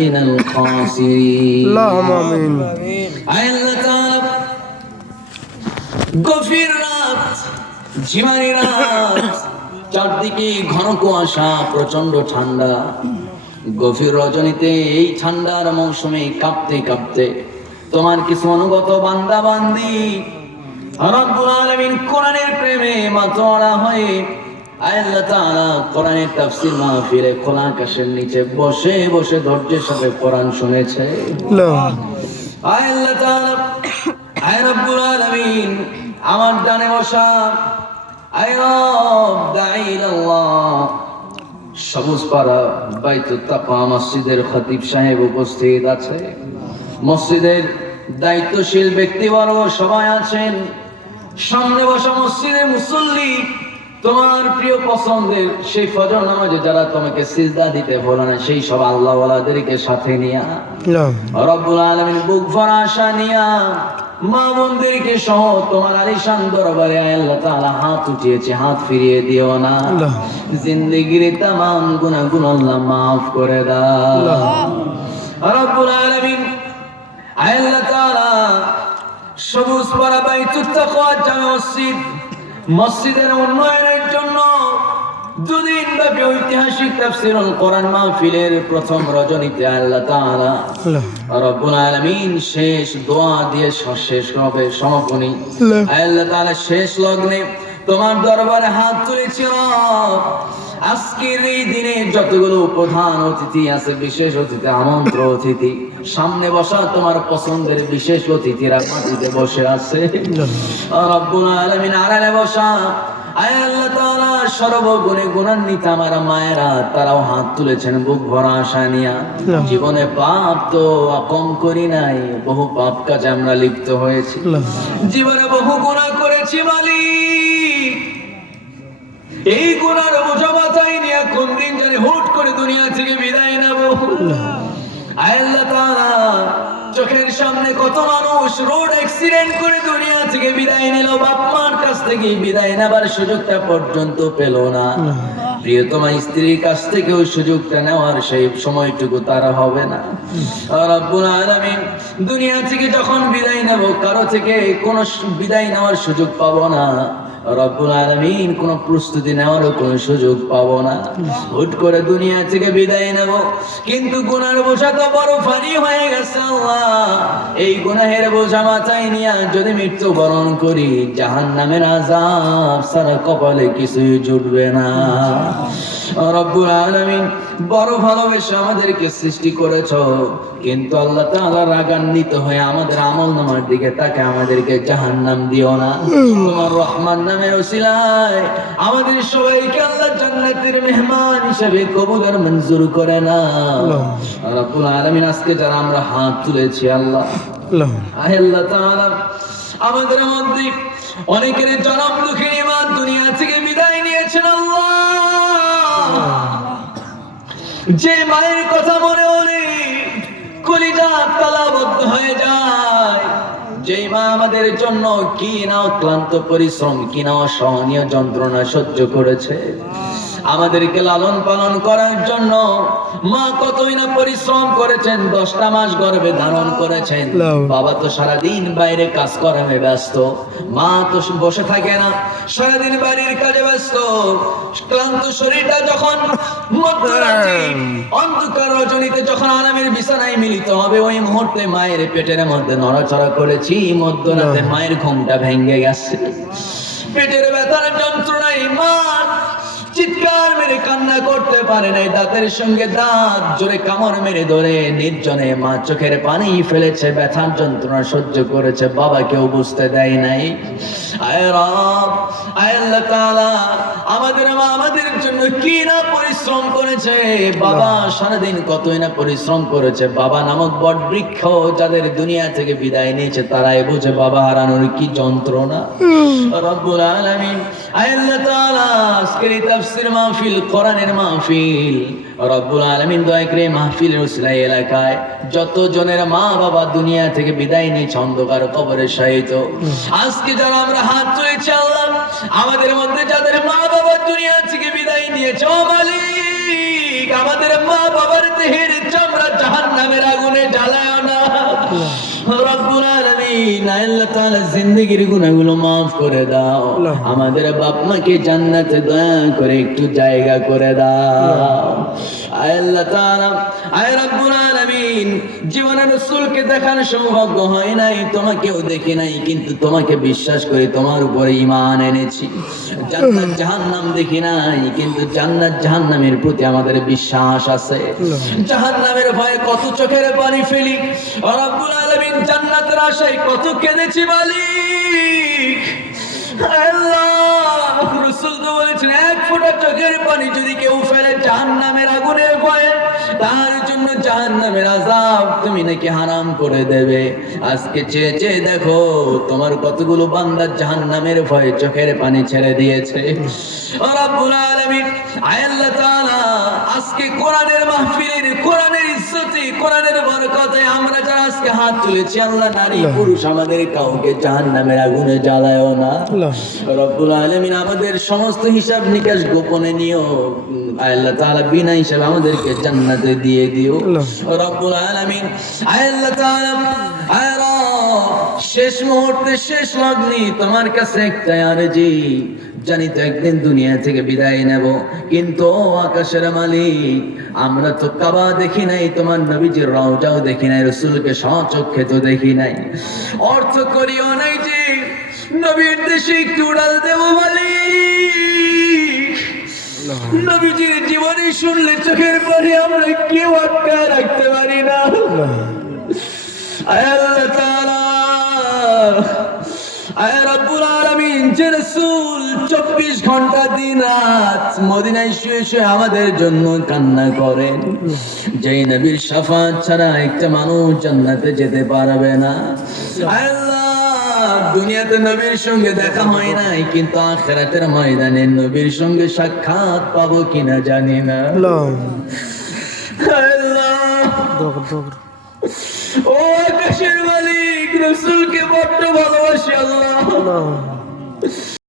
من الخاسرين اللهم آمين আল্লাহ তাআলা গভীর রাত, ঝিমারি রাত, চারদিকে ঘন কুয়াশা, প্রচন্ড ঠান্ডা। গভীর রজনীতে এই ঠান্ডার মৌসুমে কাঁপতে কাঁপতে তোমার কিছু অনুগত বান্দা বান্দি রব্বুল আলামিন কোরআনের প্রেমে মাতোয়ারা হয়ে আল্লাহ তাআলা কোরআনের তাফসীর মাহফিলে খোলা আকাশের নিচে বসে বসে ধৈর্যের সাথে কোরআন শুনেছে। আল্লাহ তাআলা আয় রব্বুল আলামিন আমার ডানে বসা আয় রব দাঈলাল্লাহ সবুজ পাড়া বাইতুত তাকওয়া মসজিদের খতিব সাহেব উপস্থিত আছে, মসজিদের দায়িত্বশীল ব্যক্তিবর্গ সবাই আছেন, সামনে বসা মসজিদের মুসল্লি, তোমার প্রিয় পছন্দের সেই ফজর নামাজে যারা তোমাকে সিজদা দিতে বলে না সেই সব আল্লাহ ওয়ালাদেরকে সাথে নিয়া রব্বুল আলামিন বুক ভরা আশা নিয়া মা বোনদেরকে সহ তোমার আলিশান দরবারে আল্লাহ তাআলা হাত উঠিয়েছে, হাত ফিরিয়ে দিও না, জিন্দেগির तमाम গুনাহগুলো আল্লাহ maaf করে দাও রব্বুল আলামিন। আল্লাহ তাআলা সবুজ পাড়া বাইতুত তাকওয়া জামে মসজিদ মসজিদের উন্নয়নের জন্য দুদিন ব্যাপী ঐতিহাসিক তাফসীরুল কোরআন মাহফিলের প্রথম রজনীতে আল্লাহ তাআলা রব্বুল আলামিন শেষ দোয়া দিয়ে শেষ হবে সমাপনী। আল্লাহ তাআলা শেষ লগ্নে তোমার দরবারে হাত তুলেছি রব, আজকের এই দিনে যতগুলো প্রধান অতিথি আছে, বিশেষ অতিথি, আমন্ত্র অতিথি, সামনে বসা তোমার পছন্দের বিশেষ অতিথিরা মাটিতে বসে আছে রব্বুল আলামিন আড়ালে বসা আয় আল্লাহ তাআলা সর্বগুণে গুণান্বিত আমার মায়েরা তারাও হাত তুলেছেন বুক ভরা আশা নিয়া। জীবনে পাপ তো কম করি নাই, বহু পাপ কাজে আমরা লিপ্ত হয়েছি, জীবনে বহু গুনাহ করেছি মালিক। এই গুনার বোঝা মাথায় নিয়ে কোন দিন জানি হুট করে দুনিয়া থেকে বিদায় নেব। আল্লাহ তাআলা চোখের সামনে কত মানুষ রোড অ্যাক্সিডেন্ট করে দুনিয়া থেকে বিদায় নিল, বাপ মার কাছ থেকে বিদায় নেবার সুযোগটা পর্যন্ত পেল না, প্রিয়তমা স্ত্রীর কাছ থেকে ওই সুযোগটা নেওয়ার সেই সময়টুকু তারা হবে না। রব্বুল আলামিন দুনিয়া থেকে যখন বিদায় নেব কারো থেকে কোনো বিদায় নেওয়ার সুযোগ পাবো না, রব্বুল আলামিন কোনো প্রস্তুতি নেওয়ারও কোনো সুযোগ পাবো না, হুট করে দুনিয়া থেকে বিদায় নেব। কিন্তু গুনার বোঝা তো বড় ভারী হয়ে গেছে আল্লাহ, এই গুনাহের বোঝা মাথায় নিয়ে যদি মৃত্যুবরণ করি জাহান্নামের আযাব সারা কপালে কিছুই জুটবে না। রব্বুল আলামিন বড় ভালোবেসে আমাদেরকে সৃষ্টি করেছো, কিন্তু আল্লাহ তাআলা রাগান্বিত হয়ে আমাদের আমলনামার দিকে তাকে আমাদেরকে জাহান্নাম দিও না। তোমার রহমান নামের ওসিলায় আমাদের সবাইকে আল্লাহ জান্নাতের মেহমান হিসেবে কবুল আর মঞ্জুর করে না রব্বুল আলামিন। আজকে যারা আমরা হাত তুলেছি আল্লাহ আল্লাহ তাআলা আমাদের মধ্যে অনেকের জনম দুঃখের ইমান দুনিয়া থেকে বিদায় নিয়েছেন আল্লাহ। যে মায়ের কথা মনে হলে কলিজা তালাবদ্ধ হয়ে যায়, যে মা আমাদের জন্য কি না ক্লান্ত পরিশ্রম, কি না অসহনীয় যন্ত্রণা সহ্য করেছে, আমাদেরকে লালন পালন করার জন্য মা কতই না পরিশ্রম করেছেন, 10টা মাস গর্ভে ধারণ করেছেন। বাবা তো সারাদিন বাইরে কাজ কর্মে ব্যস্ত, মা তো বসে থাকে না, সারাদিন বাড়ির কাজে ব্যস্ত। ক্লান্ত শরীরটা যখন মধ্যরাতে অন্ধকার রজনীতে যখন আরামের বিছানায় মিলিত হবে, ওই মুহূর্তে মায়ের পেটের মধ্যে নড়াচড়া করেছি, মধ্যরাতে মায়ের ঘুমটা ভেঙে গেছে, পেটের ব্যথার যন্ত্রণায় মা চিৎকার মেরে কান্না করতে পারে নাই, দাঁতের সঙ্গে দাঁত জোরে কামড় মেরে ধরে নির্জনে মা চোখের পানি ফেলেছে, ব্যথার যন্ত্রণা সহ্য করেছে, বাবা কেউ বুঝতে দেয় নাই। আয় রব আয় আল্লাহ তাআলা আমাদের মা আমাদের জন্য কি না পরিশ্রম করেছে, বাবা সারাদিন কতই না পরিশ্রম করেছে। বাবা নামক বট বৃক্ষ যাদের দুনিয়া থেকে বিদায় নিয়েছে তারাই বুঝে বাবা হারানোর কি যন্ত্রণা। রব্বুল আলামিন আয় আল্লাহ তাআলা আজকের তাফসীর মাহফিল, কোরআনের মাহফিল, রব্বুল আলামিন দয়া করে মাহফিলের উসিলায় এলাকায় যত জনের মা বাবা দুনিয়া থেকে বিদায় নিয়েছে অন্ধকার কবরে শায়িত, আজকে যারা আমরা হাত তুলেছি আল্লাহ আমাদের মধ্যে যাদের মা বাবা দুনিয়া থেকে বিদায় নিয়েছে, ও মালিক আমাদের মা বাবার দেহের চামড়া আল্লাহ তাআলা জিন্দেগির গুনাহগুলো মাফ করে দাও। আমাদের বাপ মাকে জান্নাতে দয়া করে একটু জায়গা করে দাও। আয় আল্লাহ তাআলা, আয় রব্বুল আলামিন, জীবনে রাসূলকে দেখার সৌভাগ্য হয় নাই, তোমাকেও দেখি নাই, কিন্তু তোমাকে বিশ্বাস করে তোমার উপরে ঈমান এনেছি। জান্নাত জাহান্নাম দেখি নাই, কিন্তু জান্নাত জাহান্নামের প্রতি আমাদের বিশ্বাস আছে। জাহান্নামের ভয়ে কত চোখের পানি ফেলি, রব্বুল আলামিন জান্নাতের আশায় কত কেঁদেছি মালিক। আল্লাহ, রাসূল তো বলেছেন এক ফোঁটা চোখের পানি যদি কেউ ফেলে জাহান্নামের আগুনের ভয়ে, তার জন্য জাহান্নামের আযাব তুমি নাকি হারাম করে দেবে। আজকে চেয়ে চেয়ে দেখো তোমার কতগুলো বান্দা জাহান্নামের ভয়ে চোখের পানি ছেড়ে দিয়েছে। রব্বুল আলামিন, আয় আল্লাহ তাআলা, আজকে কোরআনের মাহফিলের, কোরআনের ইজ্জতে, কোরআনের বরকতে আমরা যারা আজকে হাত তুলেছি, আল্লাহ নারী পুরুষ আমাদের কাউকে জাহান্নামের আগুনে জ্বালায়ও না। রব্বুল আলামিন, আমাদের সমস্ত হিসাব নিকাশ গোপনে নিও। আল্লাহ তাআলা বিনা হিসাবে আমাদেরকে জান্নাতে দিয়ে দিও। রব্বুল আলামিন, আল্লাহ তাআলা, আয় রব, শেষ মুহূর্তে শেষ লগ্নে তোমার কাছে একটা আরজি, জানি তো একদিন দুনিয়া থেকে বিদায় নেব, কিন্তু আকাশের মালিক, আমরা তো কাবা দেখি নাই, তোমার নবীজির রওজাও দেখি নাই, রাসূলকে স্বচক্ষে তো দেখি নাই, অর্থ করিও নাই যে নবীর দেশে একটু উড়াল দেব মালিক। নবীজির জীবনী শুনলে চোখের পানি আমরা কেউ আটকা রাখতে পারি না। আয় আল্লাহ তাআলা, আয় রব্বুল আলামিন, যে রাসূল 24 ঘন্টা দিন রাত মদিনায় শুয়ে শুয়ে আমাদের জন্য কান্না করেন, যেই নবীর শাফাত ছাড়া একটা মানুষ জান্নাতে যেতে পারবে না। আয় আল্লাহ, দুনিয়াতে নবীর সঙ্গে দেখা হয় নাই, কিন্তু আখিরাতের ময়দানে নবীর সঙ্গে সাক্ষাৎ পাবো কিনা জানি না। ও আকাশের মালিক, রাসূলকে বড্ড ভালোবাসি আল্লাহ।